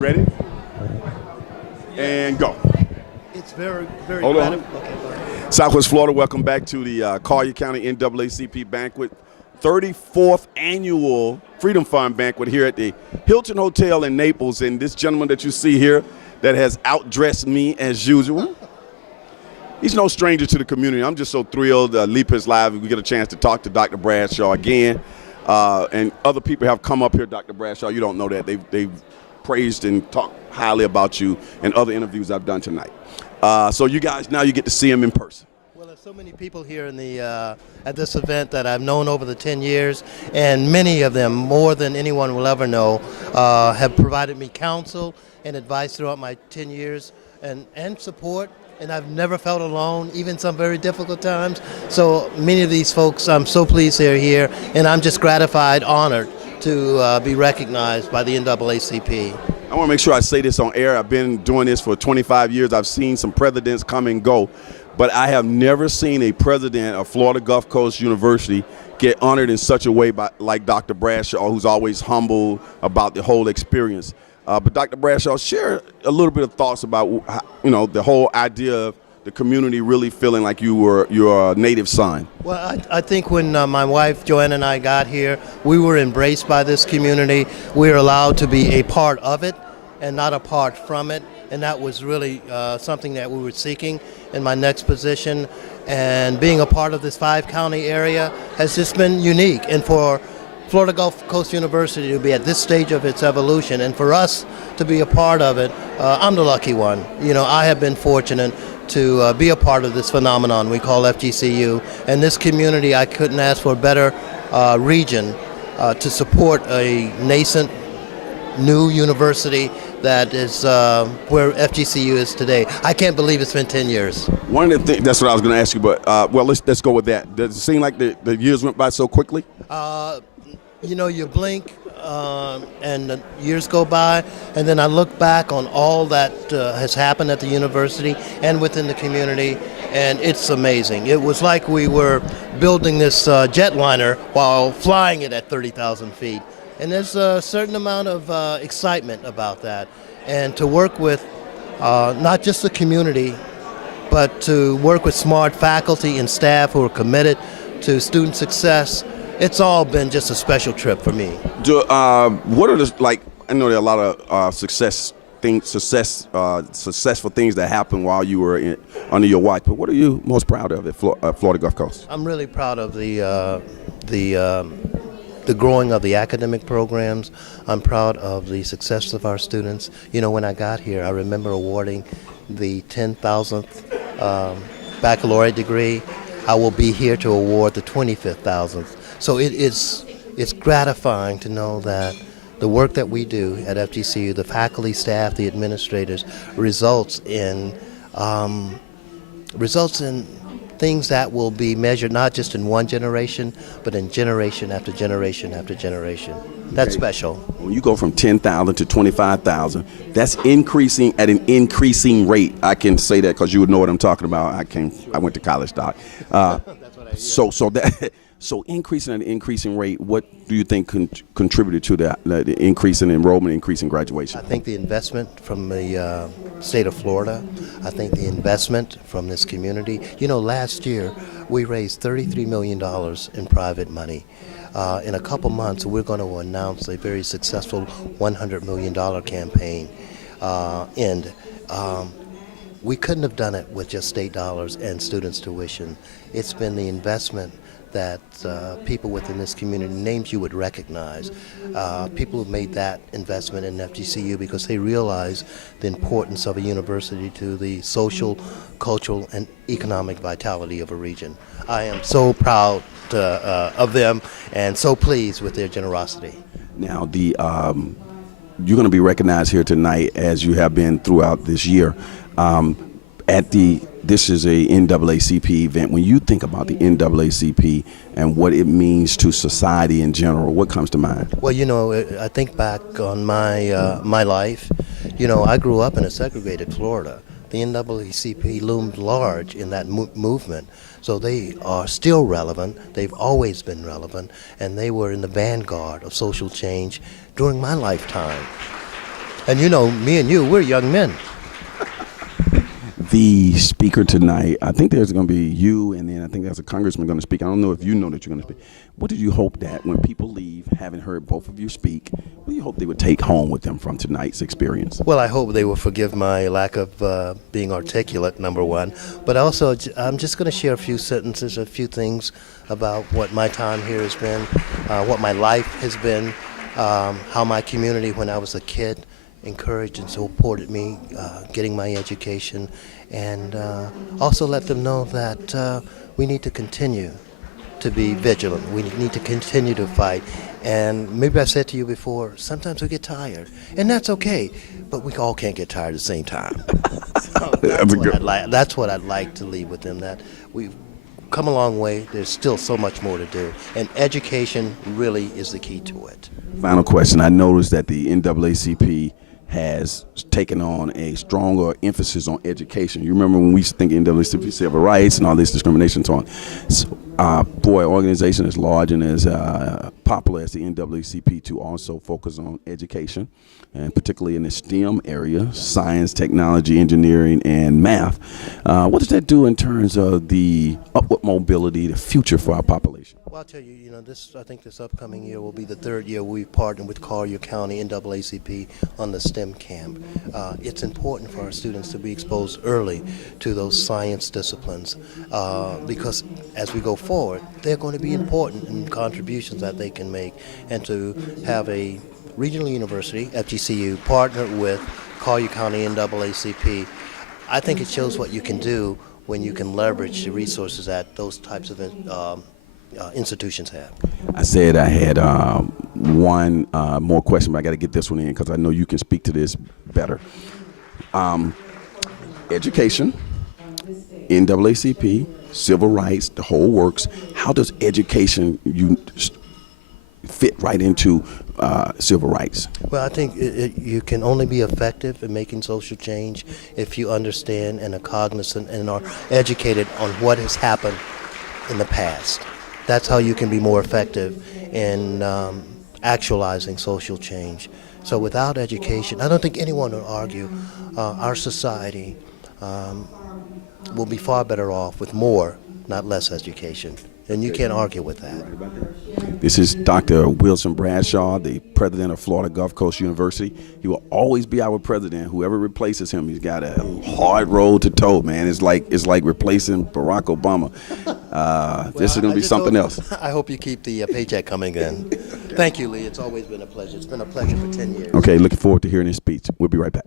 Ready? And go. It's very Hold on. Okay, go ahead. Southwest Florida, welcome back to the Collier County NAACP Banquet, 34th Annual Freedom Fund Banquet here at the Hilton Hotel in Naples. And this gentleman that you see here that has outdressed me as usual, he's no stranger to the community. I'm just so thrilled. Leap is live. We get a chance to talk to Dr. Bradshaw again. And other people have come up here, Dr. Bradshaw. You don't know that. They've praised and talked highly about you in other interviews I've done tonight. So you guys, now you get to see him in person. Well, there's so many people here in the at this event that I've known over the 10 years, and many of them, more than anyone will ever know, have provided me counsel and advice throughout my 10 years and support. And I've never felt alone, even some very difficult times. So many of these folks, I'm so pleased they're here, and I'm just gratified, honored to be recognized by the NAACP. I want to make sure I say this on air. I've been doing this for 25 years. I've seen some presidents come and go, but I have never seen a president of Florida Gulf Coast University get honored in such a way like Dr. Bradshaw, who's always humble about the whole experience. But Dr. Bradshaw, share a little bit of thoughts about the whole idea of the community really feeling like you were your native son. Well, I think when my wife Joanna and I got here, we were embraced by this community. We were allowed to be a part of it and not apart from it, and that was really something that we were seeking in my next position. And being a part of this 5-county area has just been unique. And for Florida Gulf Coast University to be at this stage of its evolution, and for us to be a part of it, I'm the lucky one. I have been fortunate to be a part of this phenomenon we call FGCU. And this community, I couldn't ask for a better region to support a nascent new university that is where FGCU is today. I can't believe it's been 10 years. One of the things, that's what I was going to ask you, but well, let's go with that. Does it seem like the years went by so quickly? You blink and the years go by, and then I look back on all that has happened at the university and within the community, and it's amazing. It was like we were building this jetliner while flying it at 30,000 feet. And there's a certain amount of excitement about that. And to work with not just the community, but to work with smart faculty and staff who are committed to student success, it's all been just a special trip for me. What are the, I know there are a lot of successful things that happened while you were under your watch, but what are you most proud of at Florida Gulf Coast? I'm really proud of the growing of the academic programs. I'm proud of the success of our students. When I got here, I remember awarding the 10,000th baccalaureate degree. I will be here to award the 25,000th. So it's gratifying to know that the work that we do at FGCU, the faculty, staff, the administrators, results in things that will be measured not just in one generation, but in generation after generation after generation. That's special. When you go from 10,000 to 25,000, that's increasing at an increasing rate. I can say that because you would know what I'm talking about. I went to college, Doc. That's what I did. So increasing at an increasing rate, what do you think contributed to that, the increase in enrollment, increase in graduation? I think the investment from the state of Florida. I think the investment from this community. Last year we raised $33 million in private money. In a couple months we're going to announce a very successful $100 million campaign. We couldn't have done it with just state dollars and students' tuition. It's been the investment that people within this community, names you would recognize, people who made that investment in FGCU because they realize the importance of a university to the social, cultural, and economic vitality of a region. I am so proud of them and so pleased with their generosity. Now, you're going to be recognized here tonight, as you have been throughout this year. This is a NAACP event. When you think about the NAACP and what it means to society in general, what comes to mind? Well, I think back on my life. I grew up in a segregated Florida. The NAACP loomed large in that movement. So they are still relevant. They've always been relevant, and they were in the vanguard of social change during my lifetime. And you know, me and you, we're young men. The speaker tonight, I think there's going to be you, and then I think there's a congressman going to speak. I don't know if you know that you're going to speak. What did you hope that when people leave, having heard both of you speak, what do you hope they would take home with them from tonight's experience? Well, I hope they will forgive my lack of being articulate, number one. But also, I'm just going to share a few sentences, a few things about what my time here has been, what my life has been, how my community, when I was a kid, encouraged and supported me getting my education, and also let them know that we need to continue to be vigilant. We need to continue to fight. And maybe I said to you before, sometimes we get tired, and that's okay, but we all can't get tired at the same time. So that's what I'd like to leave with them, that we've come a long way. There's still so much more to do, and education really is the key to it. Final question. I noticed that the NAACP has taken on a stronger emphasis on education. You remember when we used to think NAACP civil rights and all this discrimination and so on. So, for an organization as large and as popular as the NAACP to also focus on education, and particularly in the STEM area, science, technology, engineering, and math, what does that do in terms of the upward mobility, the future for our population? Well, I'll tell you, I think this upcoming year will be the third year we've partnered with Collier County NAACP on the STEM camp. It's important for our students to be exposed early to those science disciplines because as we go forward, they're going to be important in contributions that they can make, and to have a regional university, FGCU, partner with Collier County NAACP, I think it shows what you can do when you can leverage the resources that those types of institutions have. I said I had one more question, but I got to get this one in because I know you can speak to this better. Education, NAACP, civil rights, the whole works. How does education fit right into civil rights? Well, I think you can only be effective in making social change if you understand and are cognizant and are educated on what has happened in the past. That's how you can be more effective in actualizing social change. So without education, I don't think anyone would argue our society will be far better off with more, not less education. And you can't argue with that. This is Dr. Wilson Bradshaw, the president of Florida Gulf Coast University. He will always be our president. Whoever replaces him, he's got a hard road to toe, man. It's like replacing Barack Obama. This is going to be something else. I hope you keep the paycheck coming in. Thank you, Lee. It's always been a pleasure. It's been a pleasure for 10 years. Okay, looking forward to hearing his speech. We'll be right back.